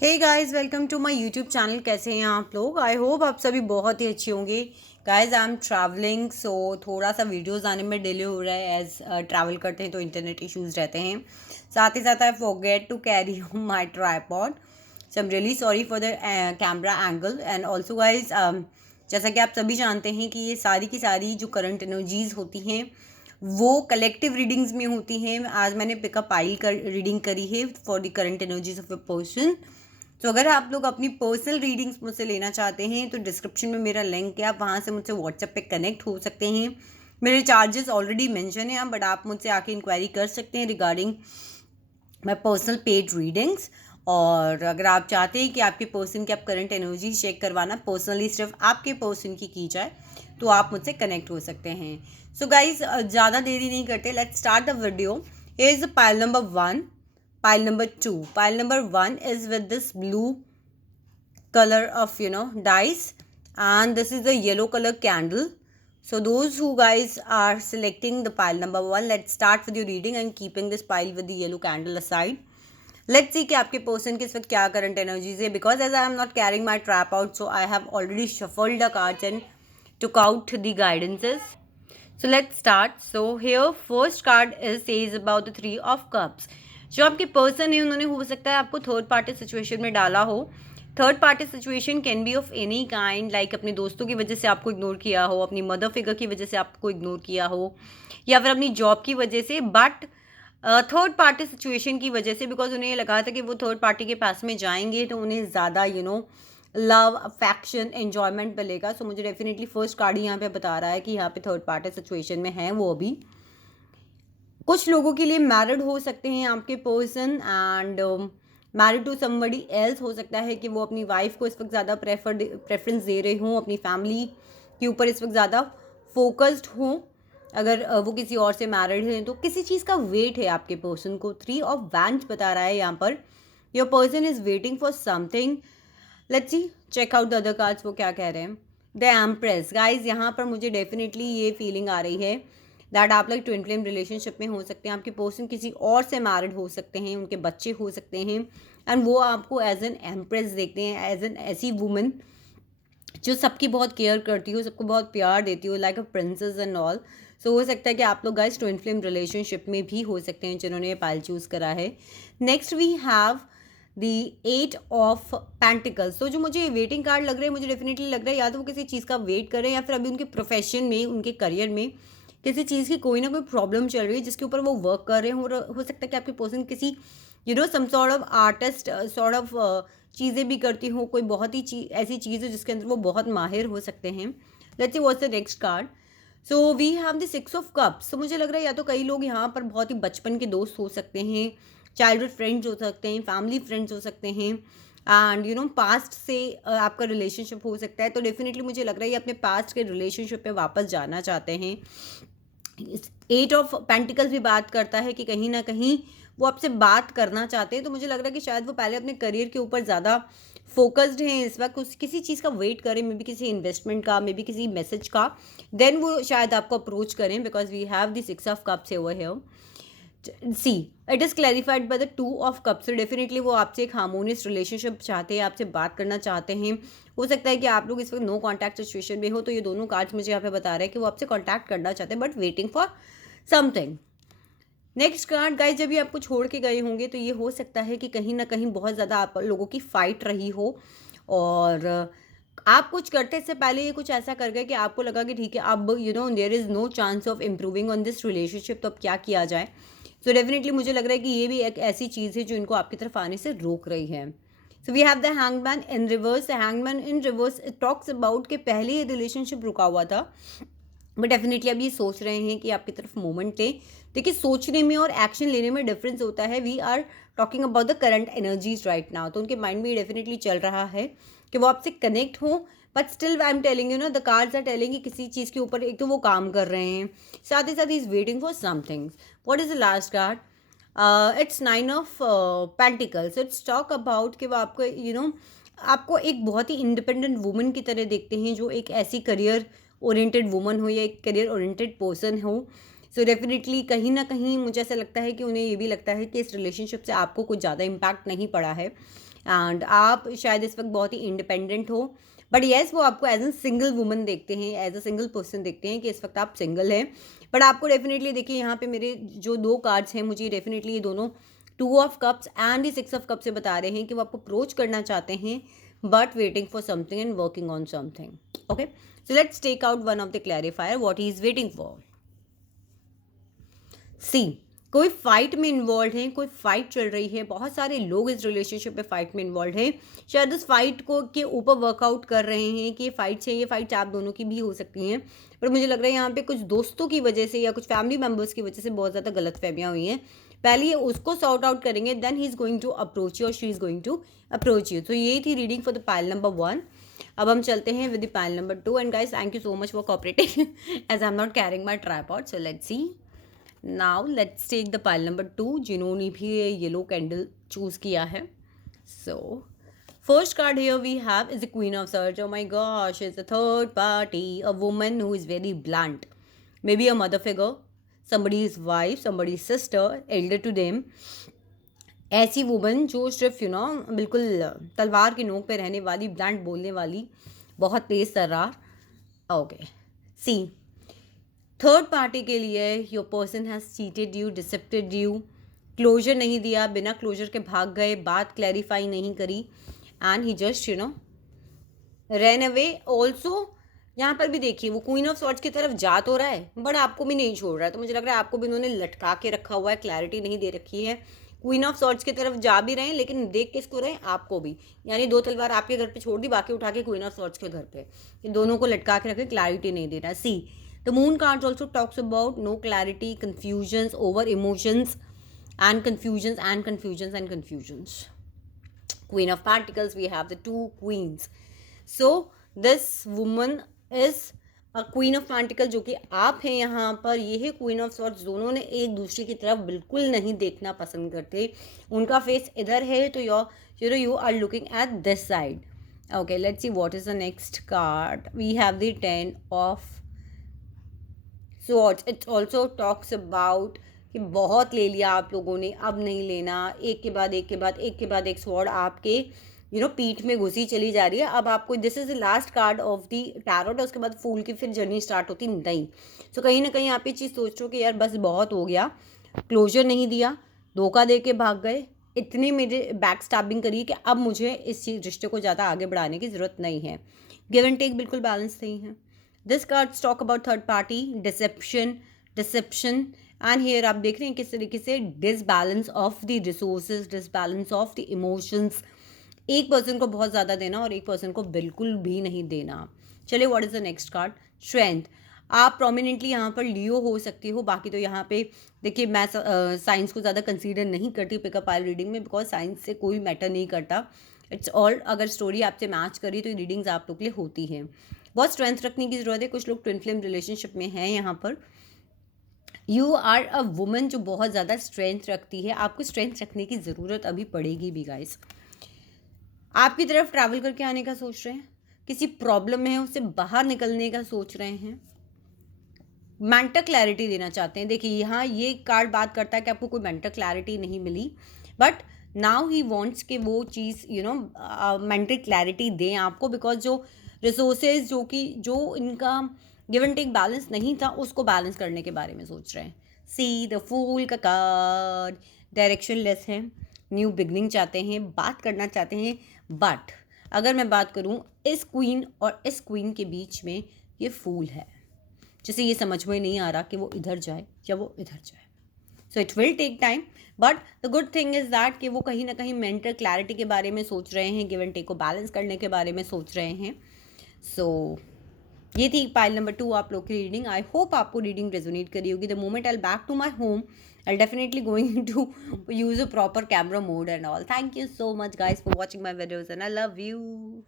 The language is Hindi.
Hey guys, welcome to my YouTube channel. कैसे हैं आप लोग? आई होप आप सभी बहुत ही अच्छे होंगे। गाइस, आई एम ट्रैवलिंग, सो थोड़ा सा वीडियोस आने में डिले हो रहा है एज ट्रैवल करते हैं तो इंटरनेट इश्यूज रहते हैं। साथ ही साथ I forget to carry my tripod, so I am really sorry for the camera angle. And also guys, जैसा कि आप सभी जानते हैं कि ये सारी की सारी जो करंट एनर्जीज होती हैं वो कलेक्टिव रीडिंग्स में होती हैं। आज मैंने पिकअप आइल कर रीडिंग करी है for the current energies of a person. तो अगर आप लोग अपनी पर्सनल रीडिंग्स मुझसे लेना चाहते हैं तो डिस्क्रिप्शन में मेरा लिंक है, आप वहाँ से मुझसे व्हाट्सएप पे कनेक्ट हो सकते हैं। मेरे चार्जेस ऑलरेडी मेंशन है, बट आप मुझसे आके इंक्वायरी कर सकते हैं regarding my personal paid readings. और अगर आप चाहते हैं कि आपके पर्सन की आप करंट एनर्जी चेक करवाना पर्सनली सिर्फ आपके पर्सन की जाए तो आप मुझसे कनेक्ट हो सकते हैं। सो गाइज, ज़्यादा देरी नहीं करते, let's start the video. Is pile number 1, pile number 2. Pile number 1 is with this blue color of dice, and this is the yellow color candle. So those who guys are selecting the pile number 1, let's start with your reading and keeping this pile with the yellow candle aside. Let's see कि आपके पर्सन के इस वक्त क्या करंट एनर्जीज है, because as I am not carrying my trap out so I have already shuffled the cards and took out the guidances. So let's start. So here first card is says about the 3 of cups. जो आपके पर्सन है उन्होंने हो सकता है आपको थर्ड पार्टी सिचुएशन में डाला हो। Third party situation can be of any kind, like अपने दोस्तों की वजह से आपको इग्नोर किया हो, अपनी मदर फिगर की वजह से आपको इग्नोर किया हो, या फिर अपनी जॉब की वजह से, बट थर्ड पार्टी सिचुएशन की वजह से, बिकॉज उन्हें लगा था कि वो थर्ड पार्टी के पास में जाएंगे तो उन्हें ज़्यादा लव अफेक्शन एन्जॉयमेंट मिलेगा। सो मुझे डेफिनेटली फर्स्ट कार्ड यहाँ पे बता रहा है कि यहाँ पे थर्ड पार्टी सिचुएशन में है वो अभी। कुछ लोगों के लिए मैरिड हो सकते हैं आपके person, and married to somebody else हो सकता है कि वो अपनी वाइफ को इस वक्त ज़्यादा प्रेफरेंस दे रहे हों, अपनी फैमिली के ऊपर इस वक्त ज़्यादा फोकस्ड हों। अगर वो किसी और से मैरिड हैं तो किसी चीज़ का वेट है आपके पर्सन को। 3 ऑफ वैंड्स बता रहा है यहाँ पर, your person is waiting for something. Let's see, check out the other cards, वो क्या कह रहे हैं। द एम्प्रेस गाइज, यहाँ पर मुझे डेफिनेटली ये फीलिंग आ रही है दैट आप लोग ट्विन फ्लेम रिलेशनशिप में हो सकते हैं। आपके पर्सन किसी और से मैरिड हो सकते हैं, उनके बच्चे हो सकते हैं, एंड वो आपको एज एन एम्प्रेस देखते हैं, एज एन ऐसी वुमन जो सबकी बहुत केयर करती हो, सबको बहुत प्यार देती हो, like a princess and all. So हो सकता है कि आप लोग गाइस ट्विन फ्लेम रिलेशनशिप में भी हो सकते हैं जिन्होंने ये पाइल चूज़ करा है। Next we have the 8 of pentacles. तो जो मुझे वेटिंग कार्ड लग रहा है, मुझे डेफिनेटली लग रहा है या तो वो किसी चीज़ का वेट कर रहे हैं या फिर अभी उनके प्रोफेशन में, उनके करियर में किसी चीज़ की कोई ना कोई प्रॉब्लम चल रही है जिसके ऊपर वो वर्क कर रहे हैं। हो सकता है कि आपके पर्सन किसी some sort of artist sort of चीज़ें भी करती हो, कोई बहुत ही ऐसी चीज़ है जिसके अंदर वो बहुत माहिर हो सकते हैं। Let's see what's the next card. So we have the 6 of cups. तो मुझे लग रहा है या तो कई लोग यहाँ पर बहुत ही बचपन के दोस्त हो सकते हैं, चाइल्डहुड फ्रेंड्स हो सकते हैं, फैमिली फ्रेंड्स हो सकते हैं, एंड पास्ट से आपका रिलेशनशिप हो सकता है। तो डेफिनेटली मुझे लग रहा है ये अपने पास्ट के रिलेशनशिप पे वापस जाना चाहते हैं। 8 ऑफ पेंटिकल्स भी बात करता है कि कहीं ना कहीं वो आपसे बात करना चाहते हैं। तो मुझे लग रहा है कि शायद वो पहले अपने करियर के ऊपर ज़्यादा फोकस्ड हैं इस वक्त, किसी चीज़ का वेट करें, मे बी किसी इन्वेस्टमेंट का, मे बी किसी मैसेज का, देन वो शायद आपको अप्रोच करें, because we have the 6 of cups over here. See, it is clarified by the 2 of cups. तो डेफिनेटली वो आपसे एक हार्मोनियस रिलेशनशिप चाहते हैं, आपसे बात करना चाहते हैं। हो सकता है कि आप लोग इस वक्त नो कॉन्टैक्ट सिचुएशन में हो, तो ये दोनों कार्ड्स मुझे यहाँ पे बता रहे हैं कि वो आपसे कॉन्टैक्ट करना चाहते हैं but waiting for something. Next card guys, जब ये आपको छोड़ के गए होंगे तो ये हो सकता है कि कहीं ना कहीं बहुत ज़्यादा आप लोगों की फाइट रही हो, और आप कुछ करते से पहले ये कुछ ऐसा कर गए कि आपको लगा कि ठीक है अब there is no chance of improving on this relationship, तो अब क्या किया जाए। सो डेफिनेटली मुझे लग रहा है कि ये भी एक ऐसी चीज़ है जो इनको आपकी तरफ आने से रोक रही है। So we have the hangman in reverse. Hangman in reverse talks about के पहले ये रिलेशनशिप रुका हुआ था, बट डेफिनेटली अब ये सोच रहे हैं कि आपकी तरफ मोमेंट लें। देखिए, सोचने में और एक्शन लेने में डिफरेंस होता है। We are talking about the current energies right now. तो उनके माइंड में ये डेफिनेटली चल रहा है कि वो आपसे कनेक्ट हों, but still I am telling the cards are telling कि किसी चीज़ के ऊपर एक तो वो काम कर रहे हैं, साथ ही साथ he is waiting for something. What is the last card? It's 9 of pentacles. It's talk about कि वो आपको आपको एक बहुत ही इंडिपेंडेंट वुमन की तरह देखते हैं, जो एक ऐसी करियर ओरिएंटेड वुमन हो या एक करियर ओरिएंटेड पर्सन हो। सो डेफिनेटली कहीं ना कहीं मुझे ऐसा लगता है कि उन्हें ये भी लगता है कि इस रिलेशनशिप से आपको कुछ ज़्यादा इम्पैक्ट नहीं पड़ा है एंड आप शायद इस वक्त बहुत ही इंडिपेंडेंट हो, बट येस वो आपको एज ए सिंगल वुमन देखते हैं, एज अ सिंगल पर्सन देखते हैं कि इस वक्त आप सिंगल हैं। बट आपको डेफिनेटली देखिए यहाँ पे मेरे जो 2 कार्ड्स हैं, मुझे डेफिनेटली ये दोनों 2 of cups and 6 of cups से बता रहे हैं कि वो आपको अप्रोच करना चाहते हैं but waiting for something and working on something. Okay, so let's take out one of the clarifier what he is waiting for. See, कोई फाइट में इन्वॉल्व है, कोई फाइट चल रही है, बहुत सारे लोग इस रिलेशनशिप में फाइट में इन्वॉल्व हैं। शायद उस फाइट को के ऊपर वर्कआउट कर रहे हैं कि ये फाइट्स हैं, ये फाइट्स आप दोनों की भी हो सकती हैं, पर मुझे लग रहा है यहाँ पे कुछ दोस्तों की वजह से या कुछ फैमिली मेम्बर्स की वजह से बहुत ज़्यादा गलतफहमियां हुई हैं। पहले ये उसको सॉर्ट आउट करेंगे, then he is going to approach you और she is going to approach you. तो यही थी reading for the pile number 1। अब हम चलते हैं with the pile number 2 and guys thank you so much for cooperating as I am not carrying my tripod. So let's see, now let's take the pile number 2 जिन्होंने भी ये येलो कैंडल चूज किया है। सो first card here we have is the Queen of Swords. Oh my gosh, it's a third party, a woman who is very blunt, maybe a mother figure, somebody's wife, somebody's sister, elder to them. ऐसी वुमन जो सिर्फ बिल्कुल तलवार की नोक पे रहने वाली, ब्लंट बोलने वाली, बहुत तेज तर्रार। ओके, सी, थर्ड पार्टी के लिए your person has cheated you, deceived you, closure नहीं दिया, बिना क्लोजर के भाग गए, बात क्लैरिफाई नहीं करी and he just run away. Also यहाँ पर भी देखिए वो क्वीन ऑफ सॉर्ड्स की तरफ जा तो रहा है बट आपको भी नहीं छोड़ रहा है, तो मुझे लग रहा है आपको भी उन्होंने लटका के रखा हुआ है, क्लैरिटी नहीं दे रखी है। क्वीन ऑफ सॉर्ड्स की तरफ जा भी रहे हैं लेकिन देख किसको रहे हैं, आपको भी, यानी 2 तलवार आपके घर पे छोड़ दी, बाकी उठा के क्वीन ऑफ सॉर्ड्स के घर पे, ये दोनों को लटका के रखे, क्लैरिटी नहीं दे रहा। See, the moon cards also talks about no clarity, confusions over emotions and confusions. Queen of Pentacles, we have the 2 queens. So this woman is a Queen of Pentacles जो कि आप हैं यहाँ पर, ये है Queen of Swords। दोनों ने एक दूसरे की तरफ बिल्कुल नहीं देखना पसंद करते, उनका फेस इधर है तो you are looking at this side. Okay, let's see what is the next card. We have the 10 of Swords. It also talks about कि बहुत ले लिया आप लोगों ने, अब नहीं लेना, एक के बाद एक के बाद एक के बाद एक स्वॉर्ड आपके पीठ में घुसी चली जा रही है। अब आपको this is the last card of the tarot, उसके बाद फूल की फिर जर्नी स्टार्ट होती नहीं। सो कहीं ना कहीं आप ये चीज़ सोच रहे हो कि यार बस बहुत हो गया, क्लोजर नहीं दिया, धोखा दे के भाग गए, इतनी मेरे बैक स्टैबिंग करी कि अब मुझे इस रिश्ते को ज़्यादा आगे बढ़ाने की ज़रूरत नहीं है। गिव एंड टेक बिल्कुल बैलेंस नहीं है। This cards talk about third party, deception and here आप देख रहे हैं किस तरीके से disbalance of the resources, disbalance of the emotions, एक पर्सन को बहुत ज़्यादा देना और एक पर्सन को बिल्कुल भी नहीं देना। चलिए what is the next card, strength. आप प्रोमिनेंटली यहाँ पर लियो हो सकती हो, बाकी तो यहाँ पे देखिए मैं साइंस को ज़्यादा कंसीडर नहीं करती पिकअप पाइल रीडिंग में, बिकॉज साइंस से कोई मैटर नहीं करता, इट्स ऑल अगर स्टोरी आपसे मैच करी तो ये रीडिंग्स आप लोग के लिए होती हैं। बहुत स्ट्रेंथ रखने की ज़रूरत है, कुछ लोग ट्विन फ्लेम रिलेशनशिप में हैं यहाँ पर। यू आर अ वुमन जो बहुत ज़्यादा स्ट्रेंथ रखती है, आपको स्ट्रेंथ रखने की ज़रूरत अभी पड़ेगी भी गाइस। आपकी तरफ ट्रैवल करके आने का सोच रहे हैं, किसी प्रॉब्लम में है उससे बाहर निकलने का सोच रहे हैं, मेंटल क्लैरिटी देना चाहते हैं। देखिए यहाँ ये कार्ड बात करता है कि आपको कोई मेंटल क्लैरिटी नहीं मिली, बट नाउ ही वांट्स कि वो चीज़ मेंटल क्लैरिटी दें आपको, बिकॉज जो रिसोर्सेज जो इनका गिव एंड टेक बैलेंस नहीं था उसको बैलेंस करने के बारे में सोच रहे हैं। सी, द फूल का कार्ड डायरेक्शन लेस है, न्यू बिगनिंग चाहते हैं, बात करना चाहते हैं, बट अगर मैं बात करूं इस क्वीन और इस क्वीन के बीच में ये फूल है, जिसे ये समझ में नहीं आ रहा कि वो इधर जाए या वो इधर जाए। So it will take time, but the good thing is that कि वो कहीं ना कहीं मेंटल क्लैरिटी के बारे में सोच रहे हैं, गिव एंड टेक को बैलेंस करने के बारे में सोच रहे हैं। सो ये थी पाइल नंबर 2 आप लोग की रीडिंग। आई होप आपको रीडिंग रेजोनेट करी होगी। The moment I back to my home I'll definitely going to use a proper camera mode and all. Thank you so much guys for watching my videos and I love you.